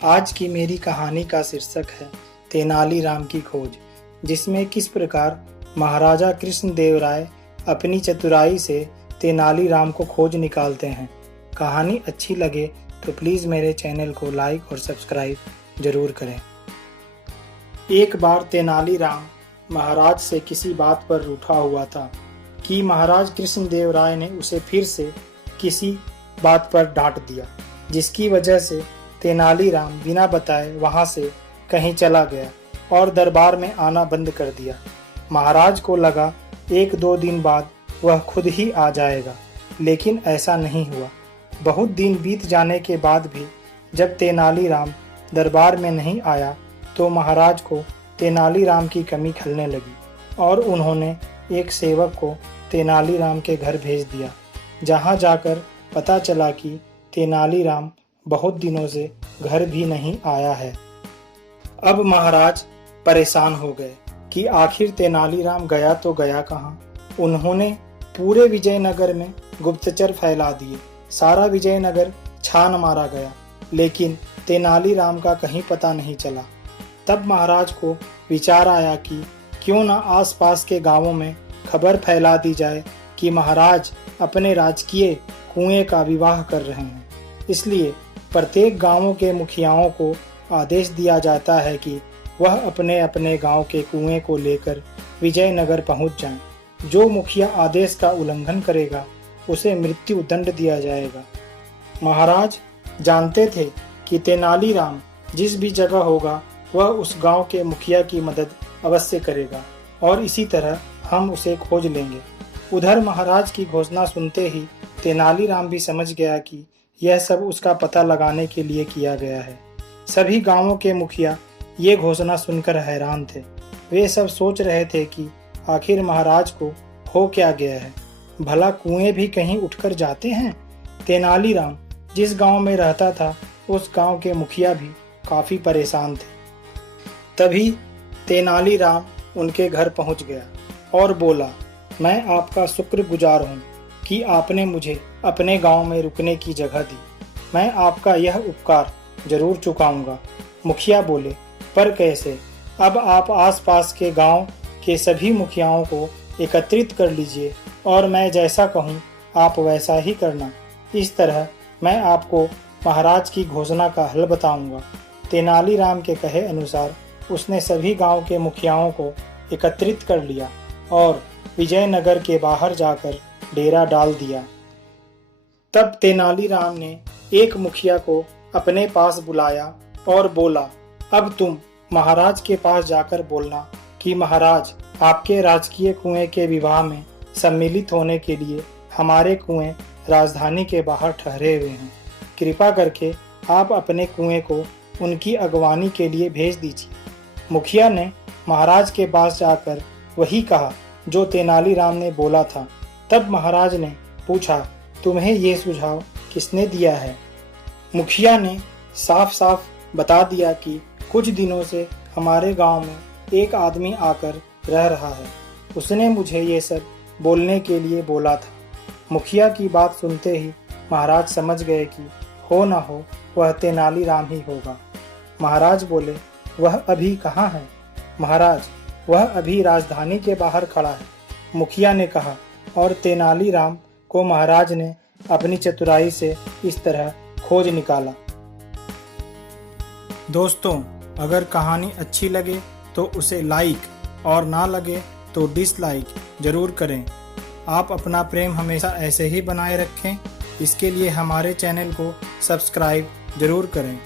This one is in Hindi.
आज की मेरी कहानी का शीर्षक है तेनालीराम की खोज, जिसमें किस प्रकार महाराजा कृष्णदेव राय अपनी चतुराई से तेनालीराम को खोज निकालते हैं। कहानी अच्छी लगे तो प्लीज़ मेरे चैनल को लाइक और सब्सक्राइब जरूर करें। एक बार तेनालीराम महाराज से किसी बात पर रूठा हुआ था कि महाराज कृष्णदेव राय ने उसे फिर से किसी बात पर डांट दिया, जिसकी वजह से तेनालीराम बिना बताए वहां से कहीं चला गया और दरबार में आना बंद कर दिया। महाराज को लगा 1-2 दिन बाद वह खुद ही आ जाएगा, लेकिन ऐसा नहीं हुआ। बहुत दिन बीत जाने के बाद भी जब तेनालीराम दरबार में नहीं आया तो महाराज को तेनालीराम की कमी खलने लगी और उन्होंने एक सेवक को तेनालीराम के घर भेज दिया, जहां जाकर पता चला कि तेनालीराम बहुत दिनों से घर भी नहीं आया है। अब महाराज परेशान हो गए कि आखिर तेनालीराम गया तो गया कहाँ। उन्होंने पूरे विजयनगर में गुप्तचर फैला दिए। सारा विजयनगर छान मारा गया, लेकिन तेनालीराम का कहीं पता नहीं चला। तब महाराज को विचार आया कि क्यों न आसपास के गांवों में खबर फैला दी जाए कि महाराज अपने राजकीय कुएं का विवाह कर रहे हैं। इसलिए प्रत्येक गांवों के मुखियाओं को आदेश दिया जाता है कि वह अपने अपने गांव के कुएं को लेकर विजयनगर पहुंच जाएं। जो मुखिया आदेश का उल्लंघन करेगा उसे मृत्यु दंड दिया जाएगा। महाराज जानते थे कि तेनालीराम जिस भी जगह होगा वह उस गांव के मुखिया की मदद अवश्य करेगा और इसी तरह हम उसे खोज लेंगे। उधर महाराज की घोषणा सुनते ही तेनालीराम भी समझ गया कि यह सब उसका पता लगाने के लिए किया गया है। सभी गांवों के मुखिया ये घोषणा सुनकर हैरान थे। वे सब सोच रहे थे कि आखिर महाराज को हो क्या गया है, भला कुएं भी कहीं उठकर जाते हैं। तेनालीराम जिस गांव में रहता था उस गांव के मुखिया भी काफी परेशान थे। तभी तेनालीराम उनके घर पहुंच गया और बोला, मैं आपका शुक्रगुजार हूँ कि आपने मुझे अपने गांव में रुकने की जगह दी। मैं आपका यह उपकार जरूर चुकाऊंगा। मुखिया बोले, पर कैसे? अब आप आसपास के गांव के सभी मुखियाओं को एकत्रित कर लीजिए और मैं जैसा कहूँ आप वैसा ही करना। इस तरह मैं आपको महाराज की घोषणा का हल बताऊंगा। तेनालीराम के कहे अनुसार उसने सभी गांव के मुखियाओं को एकत्रित कर लिया और विजयनगर के बाहर जाकर डेरा डाल दिया। तब तेनालीराम ने एक मुखिया को अपने पास बुलाया और बोला, अब तुम महाराज के पास जाकर बोलना कि महाराज आपके राजकीय कुएं के विवाह में सम्मिलित होने के लिए हमारे कुएं राजधानी के बाहर ठहरे हुए हैं। कृपा करके आप अपने कुएं को उनकी अगवानी के लिए भेज दीजिए। मुखिया ने महाराज के पास जाकर वही कहा जो तेनालीराम ने बोला था। तब महाराज ने पूछा, तुम्हें ये सुझाव किसने दिया है? मुखिया ने साफ साफ बता दिया कि कुछ दिनों से हमारे गांव में एक आदमी आकर रह रहा है। उसने मुझे ये सब बोलने के लिए बोला था। मुखिया की बात सुनते ही महाराज समझ गए कि हो ना हो वह तेनालीराम ही होगा। महाराज बोले, वह अभी कहाँ है? महाराज, वह अभी राजधानी के बाहर खड़ा है। मुखिया ने कहा और तेनालीराम को महाराज ने अपनी चतुराई से इस तरह खोज निकाला। दोस्तों, अगर कहानी अच्छी लगे तो उसे लाइक और ना लगे तो डिसलाइक जरूर करें। आप अपना प्रेम हमेशा ऐसे ही बनाए रखें, इसके लिए हमारे चैनल को सब्सक्राइब जरूर करें।